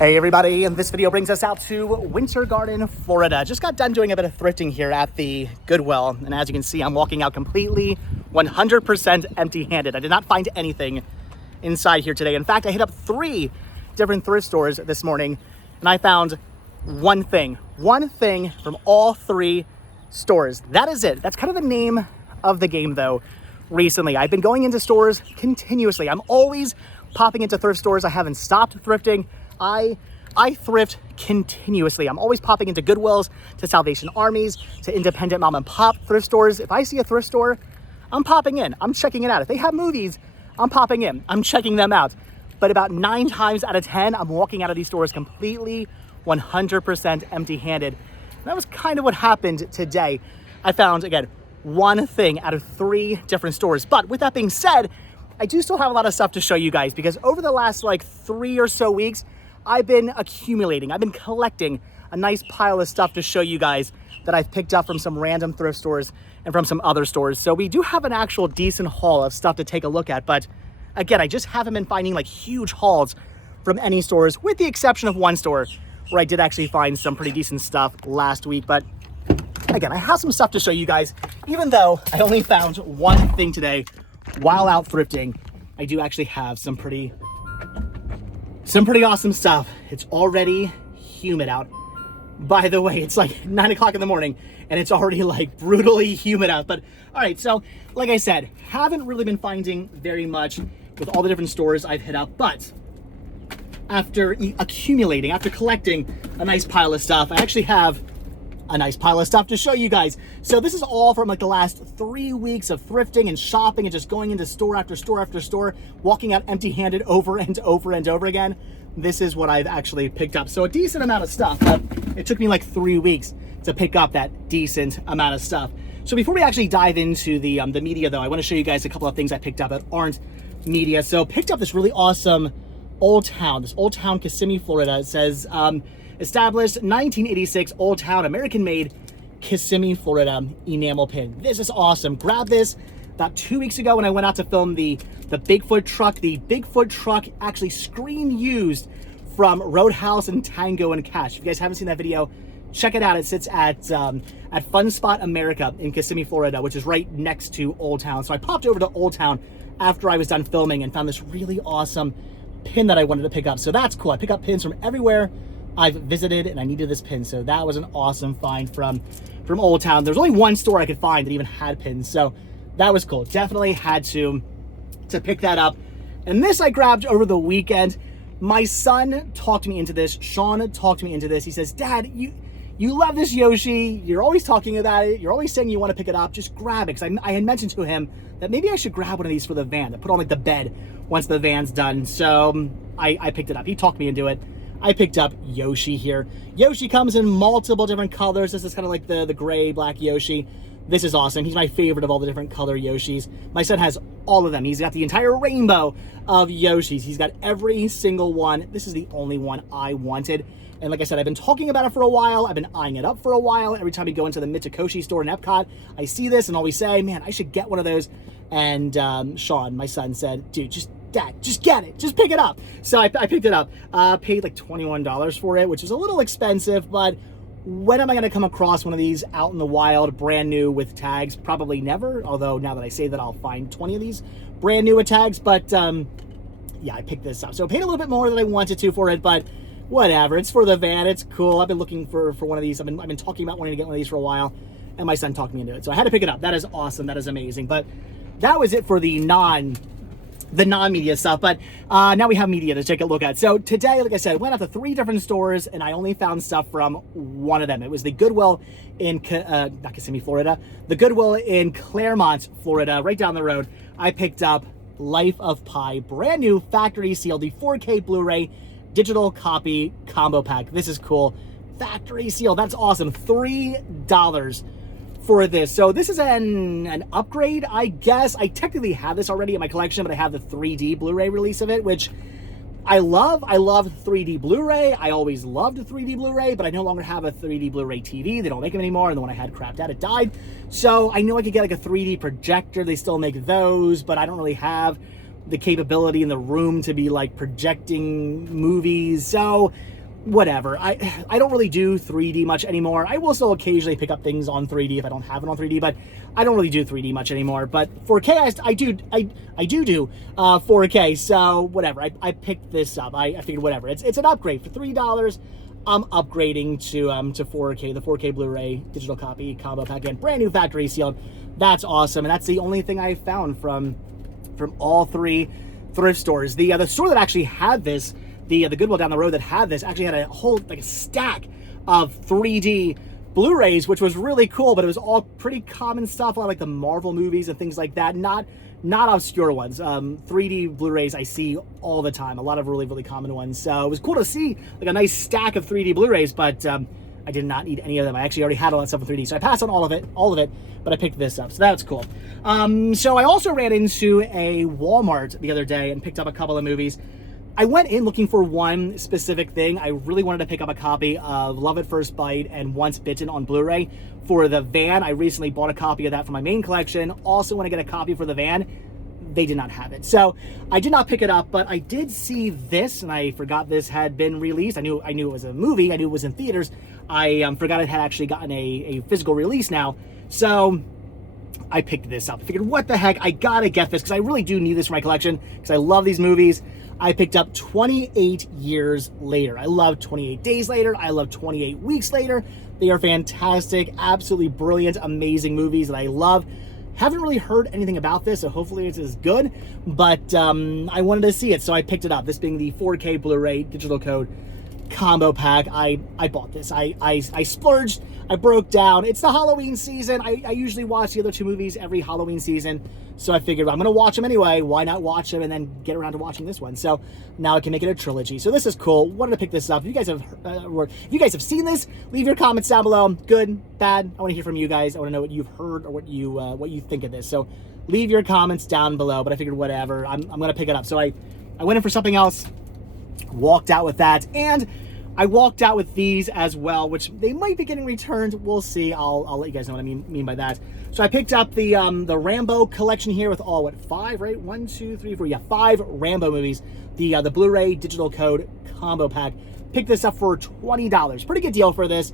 Hey everybody, and this video brings us out to Winter Garden, Florida. Just got done doing a bit of thrifting here at the Goodwill, and as you can see, I'm walking out completely 100% empty-handed. I did not find anything inside here today. In fact, I hit up 3 different thrift stores this morning, and I found one thing from all 3 stores. That is it. That's kind of the name of the game, though. Recently, I've been going into stores continuously. I'm always popping into thrift stores. I haven't stopped thrifting. I thrift continuously. I'm always popping into Goodwills, to Salvation Armies, to independent mom and pop thrift stores. If I see a thrift store, I'm popping in. I'm checking it out. If they have movies, I'm popping in. I'm checking them out. But about 9 times out of 10, I'm walking out of these stores completely 100% empty-handed. And that was kind of what happened today. I found, again, one thing out of 3 different stores. But with that being said, I do still have a lot of stuff to show you guys because over the last 3 or so weeks, I've been accumulating, I've been collecting a nice pile of stuff to show you guys that I've picked up from some random thrift stores and from some other stores. So we do have an actual decent haul of stuff to take a look at. But again, I just haven't been finding huge hauls from any stores, with the exception of one store where I did actually find some pretty decent stuff last week. But again, I have some stuff to show you guys. Even though I only found one thing today while out thrifting, I do actually have some pretty awesome stuff. It's already humid out. By the way, it's 9 o'clock in the morning and it's already brutally humid out. But all right, so like I said, haven't really been finding very much with all the different stores I've hit up, but after accumulating, after collecting a nice pile of stuff, I actually have a nice pile of stuff to show you guys. So this is all from the last 3 weeks of thrifting and shopping and just going into store after store after store, walking out empty-handed over and over and over again. This is what I've actually picked up. So a decent amount of stuff, but it took me 3 weeks to pick up that decent amount of stuff. So before we actually dive into the media though, I want to show you guys a couple of things I picked up that aren't media. So picked up this really awesome Old Town, Kissimmee, Florida. It says, established 1986 Old Town, American-made Kissimmee, Florida enamel pin. This is awesome. Grabbed this about 2 weeks ago when I went out to film the Bigfoot truck. The Bigfoot truck actually screen used from Roadhouse and Tango and Cash. If you guys haven't seen that video, check it out. It sits at Fun Spot America in Kissimmee, Florida, which is right next to Old Town. So I popped over to Old Town after I was done filming and found this really awesome pin that I wanted to pick up. So that's cool. I pick up pins from everywhere I've visited and I needed this pin. So that was an awesome find from Old Town. There's only one store I could find that even had pins. So that was cool. Definitely had to pick that up. And this I grabbed over the weekend. My son talked me into this. Sean talked me into this. He says, Dad, you love this Yoshi. You're always talking about it. You're always saying you want to pick it up. Just grab it. Because I had mentioned to him that maybe I should grab one of these for the van to put on the bed once the van's done. So I picked it up. He talked me into it. I picked up Yoshi here. Yoshi comes in multiple different colors. This is kind of the gray, black Yoshi. This is awesome. He's my favorite of all the different color Yoshis. My son has all of them. He's got the entire rainbow of Yoshis. He's got every single one. This is the only one I wanted. And like I said, I've been talking about it for a while. I've been eyeing it up for a while. Every time we go into the Mitsukoshi store in Epcot, I see this and always say, man, I should get one of those. And Sean, my son, said, dude, Dad, just get it. Just pick it up. So I picked it up. Paid $21 for it, which is a little expensive, but when am I going to come across one of these out in the wild, brand new with tags? Probably never, although now that I say that, I'll find 20 of these brand new with tags. But yeah, I picked this up. So I paid a little bit more than I wanted to for it, but whatever. It's for the van. It's cool. I've been looking for one of these. I've been talking about wanting to get one of these for a while, and my son talked me into it. So I had to pick it up. That is awesome. That is amazing. But that was it for the non-media stuff, but now we have media to take a look at. So today, like I said, I went out to 3 different stores and I only found stuff from one of them. It was the Goodwill in not Kissimmee, Florida, the Goodwill in Claremont, Florida, right down the road. I picked up Life of Pi, brand new factory sealed, the 4K Blu-ray digital copy combo pack. This is cool. Factory sealed. That's awesome. $3 for this. So this is an upgrade, I guess. I technically have this already in my collection, but I have the 3D Blu-ray release of it, which I love. I love 3D Blu-ray. I always loved 3D Blu-ray, but I no longer have a 3D Blu-ray TV. They don't make them anymore, and the one I had crapped out, it died. So I knew I could get a 3D projector. They still make those, but I don't really have the capability in the room to be like projecting movies. So whatever. I don't really do 3D much anymore. I will still occasionally pick up things on 3D if I don't have it on 3D, but I don't really do 3D much anymore. But 4K, I do 4K. So whatever. I picked this up. I figured whatever. It's an upgrade for $3. I'm upgrading to 4K, the 4K Blu-ray digital copy combo pack, again, brand new factory sealed. That's awesome, and that's the only thing I found from all three thrift stores. The store that actually had this, the Goodwill down the road that had this, actually had a whole like a stack of 3D Blu-rays, which was really cool, but it was all pretty common stuff, a lot of like the Marvel movies and things like that, not obscure ones. 3D Blu-rays I see all the time, a lot of really, really common ones. So it was cool to see like a nice stack of 3D Blu-rays, but I did not need any of them. I actually already had all that stuff in 3D, so I passed on all of it, but I picked this up, so that's cool. So I also ran into a Walmart the other day and picked up a couple of movies. I went in looking for one specific thing. I really wanted to pick up a copy of Love at First Bite and Once Bitten on Blu-ray for the van. I recently bought a copy of that for my main collection. Also want to get a copy for the van. They did not have it. So I did not pick it up, but I did see this, and I forgot this had been released. I knew it was a movie. I knew it was in theaters. I forgot it had actually gotten a physical release now. So I picked this up. I figured, what the heck? I gotta get this because I really do need this for my collection because I love these movies. I picked up 28 Years Later. I love 28 Days Later. I love 28 Weeks Later. They are fantastic, absolutely brilliant, amazing movies that I love. Haven't really heard anything about this, so hopefully it's as good, but I wanted to see it, so I picked it up. This being the 4K Blu-ray digital code combo pack. I bought this. I splurged. I broke down. It's the Halloween season. I usually watch the other two movies every Halloween season, so I figured I'm going to watch them anyway. Why not watch them and then get around to watching this one? So now I can make it a trilogy. So this is cool. Wanted to pick this up. If you guys have seen this, leave your comments down below. Good, bad. I want to hear from you guys. I want to know what you've heard or what you think of this. So leave your comments down below. But I figured whatever. I'm going to pick it up. So I went in for something else, walked out with that, and I walked out with these as well, which they might be getting returned. We'll see. I'll let you guys know what I mean by that. So I picked up the Rambo collection here with all, 5, right? 1, 2, 3, 4. Yeah, 5 Rambo movies. The Blu-ray digital code combo pack. Picked this up for $20. Pretty good deal for this,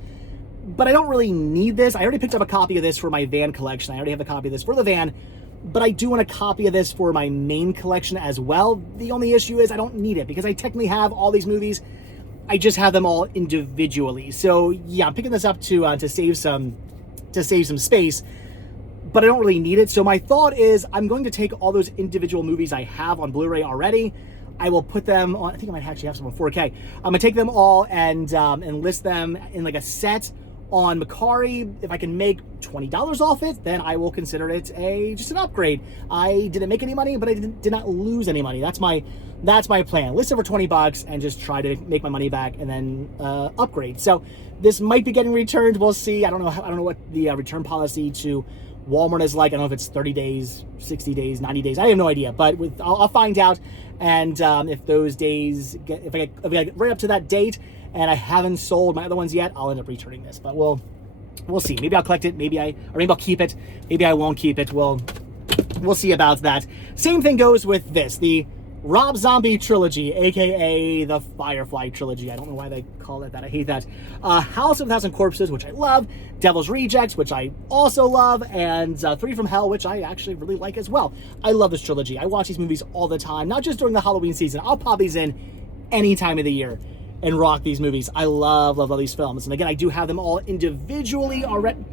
but I don't really need this. I already picked up a copy of this for my van collection. I already have a copy of this for the van, but I do want a copy of this for my main collection as well. The only issue is I don't need it because I technically have all these movies. I just have them all individually. So yeah, I'm picking this up to save some space, but I don't really need it. So my thought is I'm going to take all those individual movies I have on Blu-ray already. I will put them on, I think I might actually have some on 4K. I'm gonna take them all and list them in like a set on Mercari. If I can make $20 off it, then I will consider it just an upgrade. I didn't make any money, but I did not lose any money. That's my plan. List it for $20 and just try to make my money back and then upgrade. So this might be getting returned. We'll see. I don't know what the return policy to Walmart is like. I don't know if it's 30 days, 60 days, 90 days. I have no idea, but I'll find out. And if those days if I get right up to that date and I haven't sold my other ones yet, I'll end up returning this. But we'll see. Maybe I'll collect it. Maybe I'll keep it. Maybe I won't keep it. We'll see about that. Same thing goes with this, the Rob Zombie trilogy, aka the Firefly trilogy. I don't know why they call it that. I hate that. House of a Thousand Corpses, which I love. Devil's Rejects, which I also love, and Three from Hell, which I actually really like as well. I love this trilogy. I watch these movies all the time, not just during the Halloween season. I'll pop these in any time of the year and rock these movies. I love these films. And again, I do have them all individually already.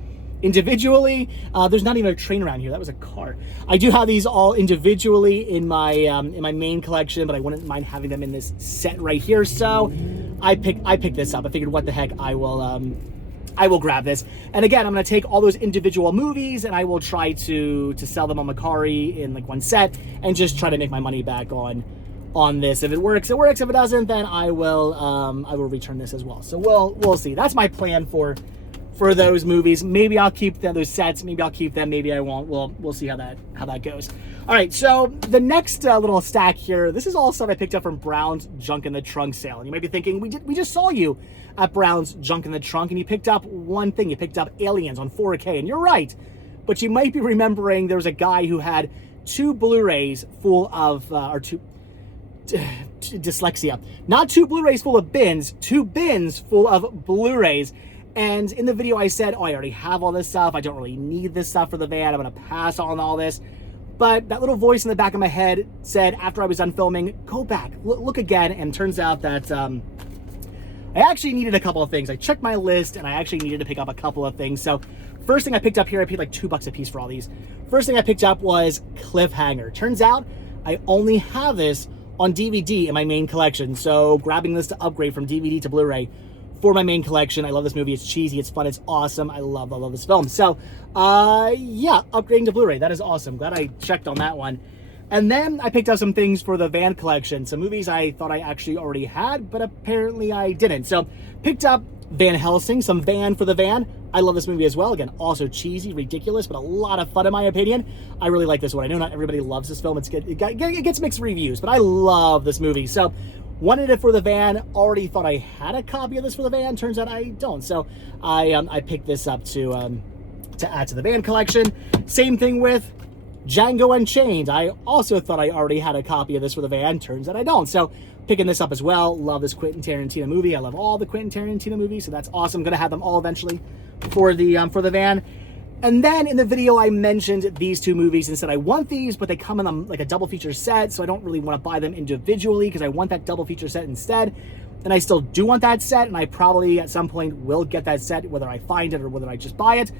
There's not even a train around here. That was a car. I do have these all individually in my main collection, but I wouldn't mind having them in this set right here. So I picked this up. I figured, what the heck, I will grab this. And again, I'm going to take all those individual movies and I will try to sell them on Mercari in like one set and just try to make my money back on this. If it works, it works. If it doesn't, then I will return this as well. So we'll see. That's my plan for those movies. Maybe I'll keep those sets. Maybe I'll keep them. Maybe I won't. We'll see how that goes. All right. So the next little stack here. This is all stuff I picked up from Brown's Junk in the Trunk sale. And you might be thinking, we just saw you at Brown's Junk in the Trunk, and you picked up one thing. You picked up Aliens on 4K, and you're right. But you might be remembering there was a guy who had 2 Blu-rays full of, dyslexia. Not 2 Blu-rays full of bins, 2 bins full of Blu-rays. And in the video I said, oh, I already have all this stuff. I don't really need this stuff for the van. I'm gonna pass on all this. But that little voice in the back of my head said, after I was done filming, go back, look again. And turns out that I actually needed a couple of things. I checked my list and I actually needed to pick up a couple of things. So first thing I picked up here, I paid like $2 a piece for all these. First thing I picked up was Cliffhanger. Turns out I only have this on DVD in my main collection. So grabbing this to upgrade from DVD to Blu-ray for my main collection. I love this movie. It's cheesy, it's fun, it's awesome. I love this film. So yeah, upgrading to Blu-ray. That is awesome. Glad I checked on that one. And then I picked up some things for the van collection. Some movies I thought I actually already had, but apparently I didn't. So picked up Van Helsing, some Van for the van. I love this movie as well. Again, also cheesy, ridiculous, but a lot of fun in my opinion. I really like this one. I know not everybody loves this film. It gets mixed reviews, but I love this movie. So wanted it for the van. Already thought I had a copy of this for the van. Turns out I don't. So I picked this up to add to the van collection. Same thing with Django Unchained. I also thought I already had a copy of this for the van. Turns out I don't. So picking this up as well. Love this Quentin Tarantino movie. I love all the Quentin Tarantino movies, so that's awesome. Gonna have them all eventually for the van. And then in the video I mentioned these 2 movies and said I want these, but they come in like a double feature set, so I don't really want to buy them individually because I want that double feature set instead. And I still do want that set, and I probably at some point will get that set, whether I find it or whether I just buy it.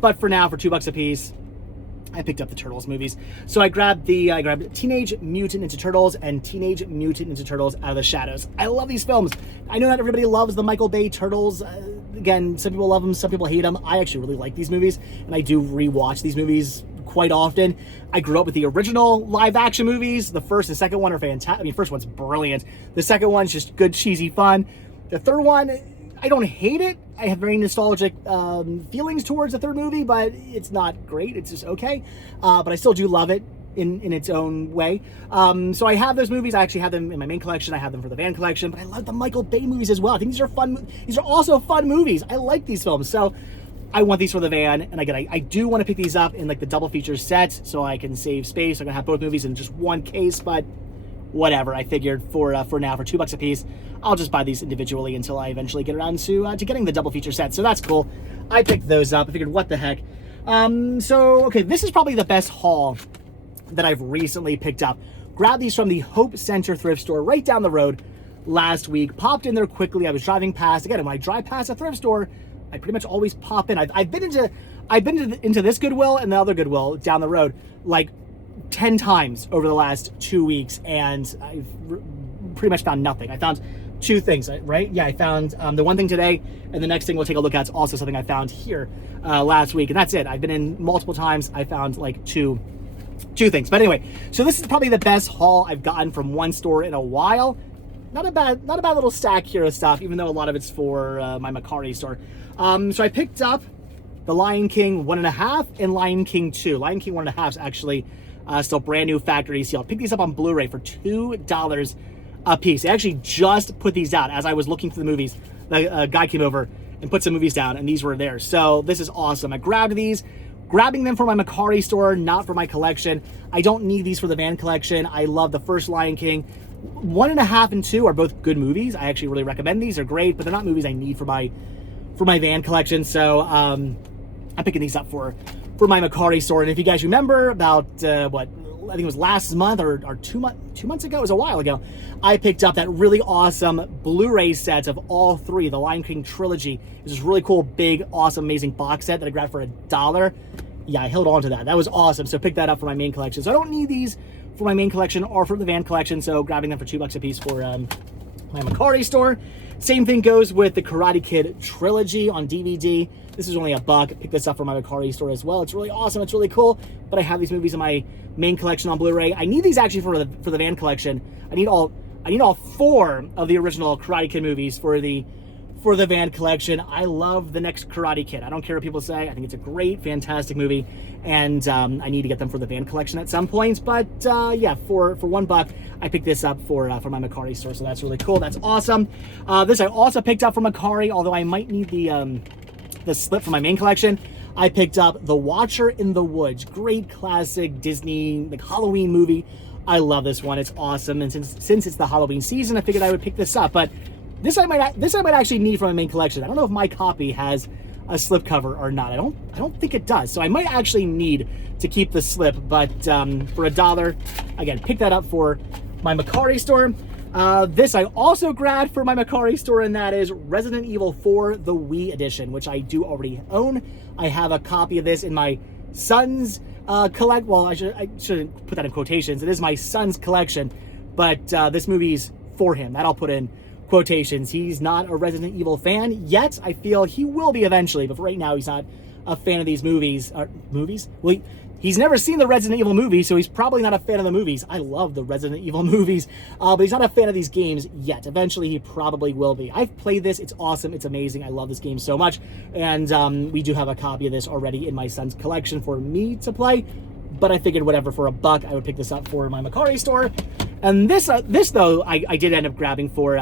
But for now, for $2 a piece, I picked up the Turtles movies. So I grabbed Teenage Mutant Ninja Turtles and Teenage Mutant Ninja Turtles Out of the Shadows. I love these films. I know not everybody loves the Michael Bay Turtles. Again, some people love them, some people hate them. I actually really like these movies, and I do rewatch these movies quite often. I grew up with the original live action movies. The first and second one are fantastic. I mean, first one's brilliant. The second one's just good, cheesy fun. The third one, I don't hate it. I have very nostalgic feelings towards the third movie, but it's not great. It's just okay. But I still do love it in its own way. So I have those movies. I actually have them in my main collection. I have them for the van collection, but I love the Michael Bay movies as well. I think these are fun. These are also fun movies. I like these films. So I want these for the van. And again, I do want to pick these up in like the double feature set so I can save space. I'm gonna have both movies in just one case, but whatever. I figured for now, for $2 a piece, I'll just buy these individually until I eventually get around to getting the double feature set. So that's cool. I picked those up. I figured, what the heck. So okay, this is probably the best haul that I've recently picked up. Grabbed these from the Hope Center thrift store right down the road last week. Popped in there quickly. I was driving past. Again, when I drive past a thrift store, I pretty much always pop in. I've been into this Goodwill and the other Goodwill down the road like 10 times over the last 2 weeks, and I've pretty much found nothing. I found 2 things, right? Yeah, I found the one thing today, and the next thing we'll take a look at is also something I found here last week, and that's it. I've been in multiple times. I found like two things. But anyway, so this is probably the best haul I've gotten from one store in a while. Not a bad little stack here of stuff, even though a lot of it's for my Mercari store. So I picked up the Lion King 1.5 and Lion King 2. Lion King 1.5 is actually still brand new factory seal. Picked these up on Blu-ray for $2 a piece. They actually just put these out as I was looking for the movies. The guy came over and put some movies down, and these were there. So this is awesome. I grabbed these, grabbing them for my Mercari store, not for my collection. I don't need these for the van collection. I love the first Lion King. 1.5 and 2 are both good movies. I actually really recommend these. They're great, but they're not movies I need for my van collection. So I'm picking these up for my Mercari store. And if you guys remember, about I think it was last month or 2 months ago, it was a while ago, I picked up that really awesome Blu-ray set of all 3, the Lion King trilogy. It's this really cool, big, awesome, amazing box set that I grabbed for $1. Yeah, I held on to that. That was awesome. So picked that up for my main collection. So I don't need these for my main collection or for the van collection. So grabbing them for $2 a piece for my Mercari store. Same thing goes with the Karate Kid trilogy on DVD. This is only $1. Picked this up from my Mercari store as well. It's really awesome. It's really cool. But I have these movies in my main collection on Blu-ray. I need these actually for the van collection. I need all 4 of the original Karate Kid movies for the van collection. I love the next Karate Kid. I don't care what people say. I think it's a great, fantastic movie, and I need to get them for the van collection at some point. But yeah, for $1, I picked this up for my Mercari store. So that's really cool. That's awesome. This I also picked up from Mercari, although I might need the slip for my main collection. I picked up The Watcher in the Woods. Great classic Disney like Halloween movie. I love this one. It's awesome. And since it's the Halloween season, I figured I would pick this up. But this I might actually need from my main collection. I don't know if my copy has a slipcover or not. I don't think it does. So I might actually need to keep the slip. But for $1, again, pick that up for my Mercari store. This I also grabbed for my Mercari store, and that is Resident Evil 4, the Wii edition, which I do already own. I have a copy of this in my son's collect. Well, I shouldn't put that in quotations. It is my son's collection, but this movie's for him. That I'll put in quotations. He's not a Resident Evil fan yet. I feel he will be eventually, but for right now, he's not a fan of these movies. Well, he's never seen the Resident Evil movies, so he's probably not a fan of the movies. I love the Resident Evil movies, but he's not a fan of these games yet. Eventually, he probably will be. I've played this. It's awesome. It's amazing. I love this game so much, and we do have a copy of this already in my son's collection for me to play, but I figured whatever, for $1, I would pick this up for my Mercari store. And this though, I did end up grabbing for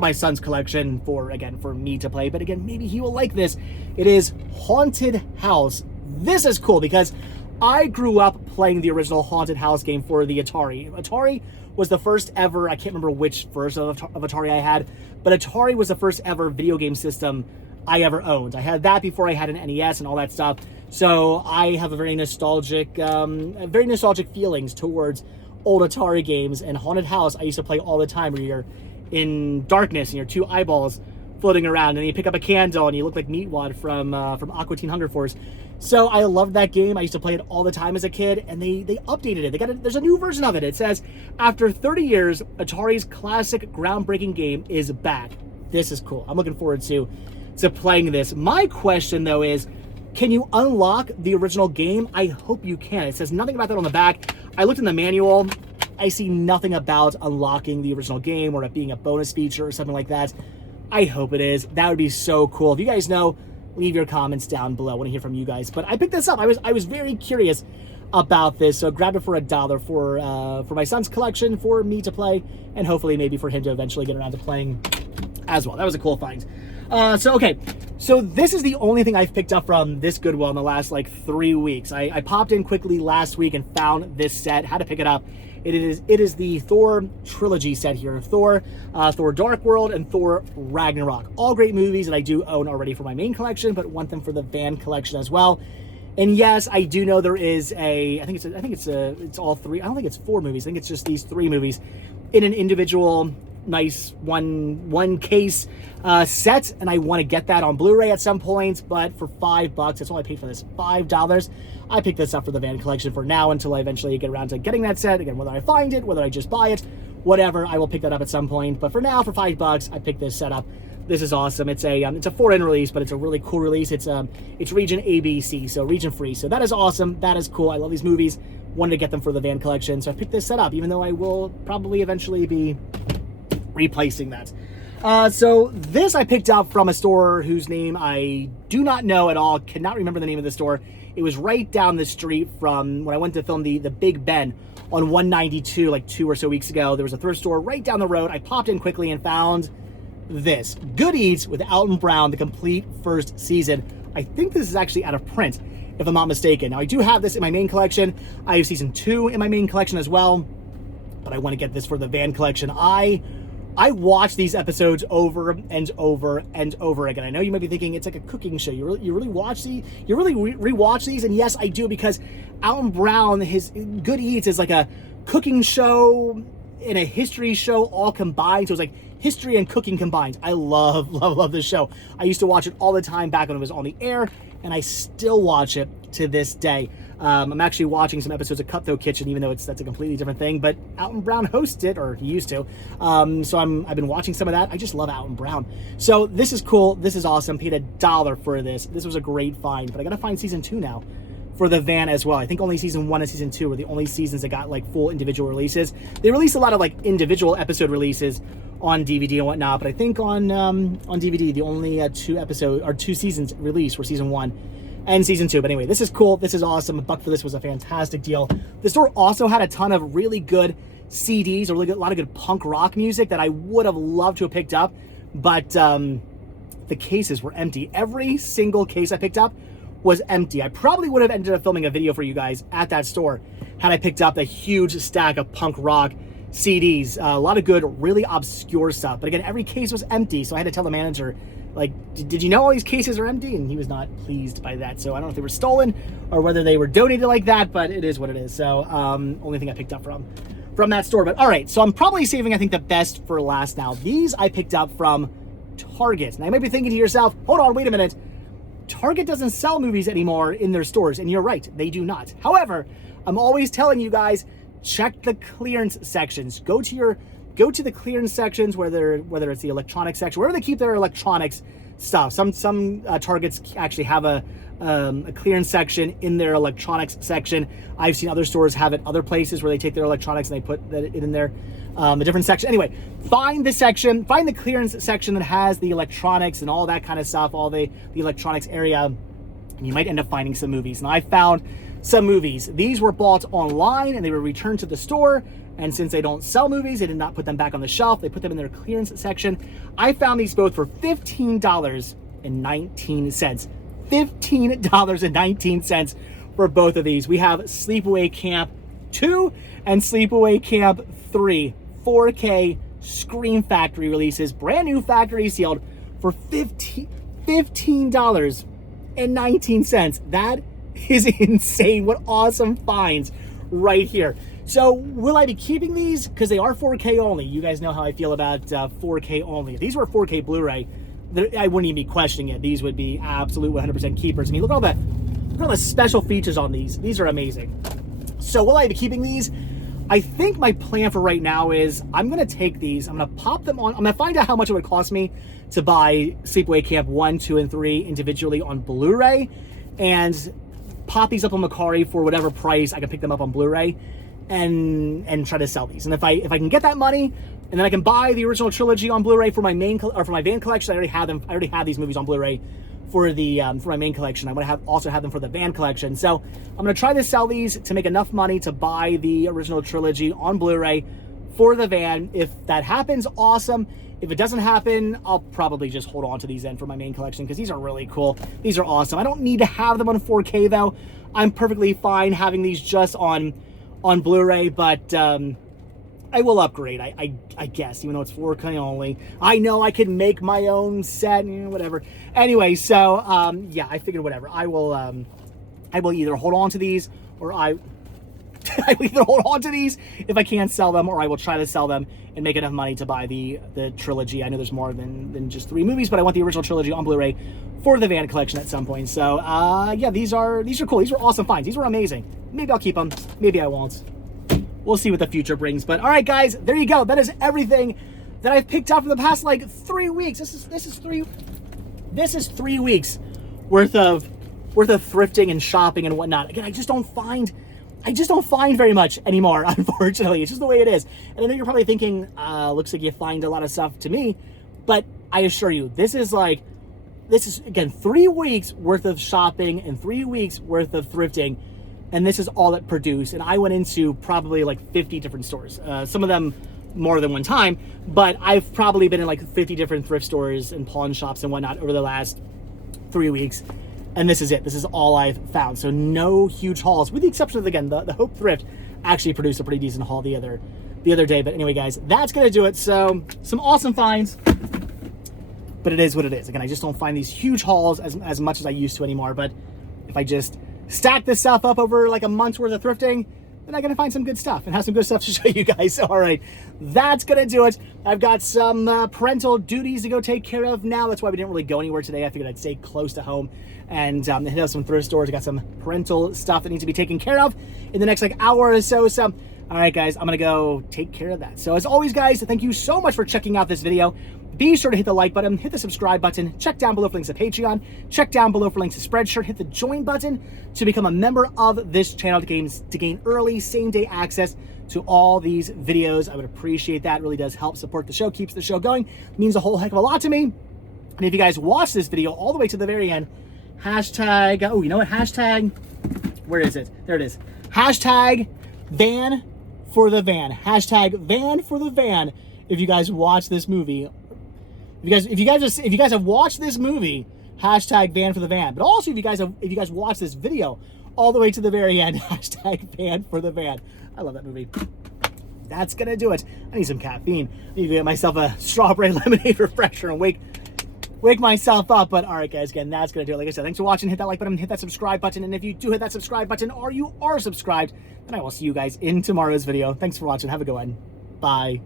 my son's collection for me to play, but again, maybe he will like this. It is Haunted House. This is cool because I grew up playing the original Haunted House game for the Atari. Atari was the first ever, I can't remember which version of Atari I had, but Atari was the first ever video game system I ever owned. I had that before I had an NES and all that stuff. So I have a very nostalgic feelings towards old Atari games, and Haunted House I used to play all the time, where you're in darkness and your two eyeballs floating around, and you pick up a candle and you look like Meatwad from Aqua Teen Hunger Force. So I loved that game. I used to play it all the time as a kid, and they updated it. There's a new version of it. It says, after 30 years, Atari's classic groundbreaking game is back. This is cool. I'm looking forward to playing this. My question though is, can you unlock the original game? I hope you can. It says nothing about that on the back. I looked in the manual. I see nothing about unlocking the original game or it being a bonus feature or something like that. I hope it is. That would be so cool. If you guys know, leave your comments down below. I want to hear from you guys. But I picked this up. I was very curious about this, so I grabbed it for $1 for my son's collection, for me to play, and hopefully maybe for him to eventually get around to playing as well. That was a cool find. So this is the only thing I've picked up from this Goodwill in the last like 3 weeks. I popped in quickly last week and found this set, had to pick it up. It is the Thor trilogy set here. Thor Dark World, and Thor Ragnarok. All great movies that I do own already for my main collection, but want them for the van collection as well. And yes, I do know there is I think it's all three. I don't think it's 4 movies. I think it's just these 3 movies in an individual nice one case set, and I want to get that on Blu-ray at some point, but for $5, that's all I paid for this, $5. I picked this up for the van collection for now until I eventually get around to getting that set. Again, whether I find it, whether I just buy it, whatever, I will pick that up at some point. But for now, for $5, I picked this set up. This is awesome. It's a foreign release, but it's a really cool release. It's region ABC, so region free. So that is awesome. That is cool. I love these movies. Wanted to get them for the van collection, so I picked this set up, even though I will probably eventually be replacing that. So this I picked up from a store whose name I do not know at all, cannot remember the name of the store. It was right down the street from when I went to film the Big Ben on 192 like 2 or so weeks ago. There was a thrift store right down the road. I popped in quickly and found this. Good Eats with Alton Brown, the complete first season. I think this is actually out of print, if I'm not mistaken. Now I do have this in my main collection. I have season 2 in my main collection as well, but I want to get this for the van collection. I watch these episodes over and over and over again. I know you might be thinking it's like a cooking show. You really watch these? You really rewatch these? And yes, I do, because Alton Brown, his Good Eats is like a cooking show and a history show all combined. So it's like history and cooking combined. I love this show. I used to watch it all the time back when it was on the air, and I still watch it to this day. I'm actually watching some episodes of Cutthroat Kitchen, even though that's a completely different thing, but Alton Brown hosts it, or he used to. So I've been watching some of that. I just love Alton Brown. So this is cool. This is awesome. Paid $1 for this. This was a great find, but I gotta find season 2 now for the van as well. I think only season 1 and season 2 were the only seasons that got like full individual releases. They released a lot of like individual episode releases on DVD and whatnot, but I think on DVD the only 2 seasons released were season 1 and season 2. But anyway, this is cool. This is awesome. $1 for this was a fantastic deal. The store also had a ton of really good CDs, a lot of good punk rock music that I would have loved to have picked up, but the cases were empty. Every single case I picked up was empty. I probably would have ended up filming a video for you guys at that store had I picked up a huge stack of punk rock CDs. A lot of good, really obscure stuff. But again, every case was empty, so I had to tell the manager, like, did you know all these cases are empty? And he was not pleased by that. So I don't know if they were stolen or whether they were donated like that, but it is what it is. So only thing I picked up from that store. But all right, so I'm probably saving, I think, the best for last now. These I picked up from Target. Now you might be thinking to yourself, hold on, wait a minute. Target doesn't sell movies anymore in their stores, and you're right, they do not. However, I'm always telling you guys, check the clearance sections. Go to the clearance sections, whether it's the electronics section, wherever they keep their electronics stuff. Some Targets actually have a clearance section in their electronics section. I've seen other stores have it other places where they take their electronics and they put it in there, a different section. Anyway, find the clearance section that has the electronics and all that kind of stuff, all the electronics area, and you might end up finding some movies. And I found some movies. These were bought online and they were returned to the store. And since they don't sell movies, they did not put them back on the shelf. They put them in their clearance section. I found these both for $15.19. $15.19 for both of these. We have Sleepaway Camp 2 and Sleepaway Camp 3. 4K Scream Factory releases, brand new factory sealed for $15.19. That is insane. What awesome finds right here. So will I be keeping these? Because they are 4K only. You guys know how I feel about 4K only. If these were 4K Blu-ray, I wouldn't even be questioning it. These would be absolute 100% keepers. I mean, look at all the special features on these. These are amazing. So will I be keeping these? I think my plan for right now is I'm going to take these, I'm going to pop them on, I'm going to find out how much it would cost me to buy Sleepaway Camp 1, 2, and 3 individually on Blu-ray, and pop these up on Mercari for whatever price I can pick them up on Blu-ray, and try to sell these. And if I can get that money, and then I can buy the original trilogy on Blu-ray for my van collection. I already have them. I already have these movies on Blu-ray for my main collection. I want to also have them for the van collection. So I'm going to try to sell these to make enough money to buy the original trilogy on Blu-ray for the van. If that happens, awesome. If it doesn't happen, I'll probably just hold on to these then for my main collection, because these are really cool. These are awesome. I don't need to have them on 4K though. I'm perfectly fine having these just on Blu-ray, but I will upgrade, I guess, even though it's 4K only. I know I can make my own set, whatever. Anyway, so yeah, I figured whatever. I will either hold on to these, or I will either hold on to these if I can't sell them, or I will try to sell them and make enough money to buy the trilogy. I know there's more than just 3 movies, but I want the original trilogy on Blu-ray for the van collection at some point. So yeah, these are cool. These were awesome finds. These were amazing. Maybe I'll keep them. Maybe I won't. We'll see what the future brings. But all right, guys, there you go. That is everything that I've picked up for the past like 3 weeks. This is 3 weeks worth of thrifting and shopping and whatnot. Again, I just don't find very much anymore, unfortunately. It's just the way it is. And I know you're probably thinking, looks like you find a lot of stuff to me, but I assure you, this is again 3 weeks worth of shopping and 3 weeks worth of thrifting. And this is all it produced. And I went into probably like 50 different stores. Some of them more than one time, but I've probably been in like 50 different thrift stores and pawn shops and whatnot over the last 3 weeks. And this is it. This is all I've found. So no huge hauls, with the exception of, again, the Hope Thrift actually produced a pretty decent haul the other day. But anyway, guys, that's going to do it. So some awesome finds, but it is what it is. Again, I just don't find these huge hauls as much as I used to anymore. But if I just stack this stuff up over like a month's worth of thrifting, then I'm going to find some good stuff and have some good stuff to show you guys. So, all right, that's going to do it. I've got some parental duties to go take care of now. That's why we didn't really go anywhere today. I figured I'd stay close to home and hit up some thrift stores. I got some parental stuff that needs to be taken care of in the next like hour or so. So, all right, guys, I'm going to go take care of that. So as always, guys, thank you so much for checking out this video. Be sure to hit the like button, hit the subscribe button, check down below for links to Patreon, check down below for links to Spreadshirt, hit the join button to become a member of this channel to gain early same-day access to all these videos. I would appreciate that. It really does help support the show, keeps the show going. It means a whole heck of a lot to me. And if you guys watch this video all the way to the very end, hashtag, oh, you know what? Hashtag, where is it? There it is. Hashtag van for the van. Hashtag van for the van. If you guys watch this movie, if you guys have watched this movie hashtag van for the van. But also, if you guys watch this video all the way to the very end, hashtag van for the van. I love that movie. That's gonna do it. I need some caffeine. I need to get myself a strawberry lemonade refresher and wake myself up. But all right, guys, again, that's gonna do it. Like I said, thanks for watching. Hit that like button, hit that subscribe button, and if you do hit that subscribe button or you are subscribed, then I will see you guys in tomorrow's video. Thanks for watching. Have a good one. Bye.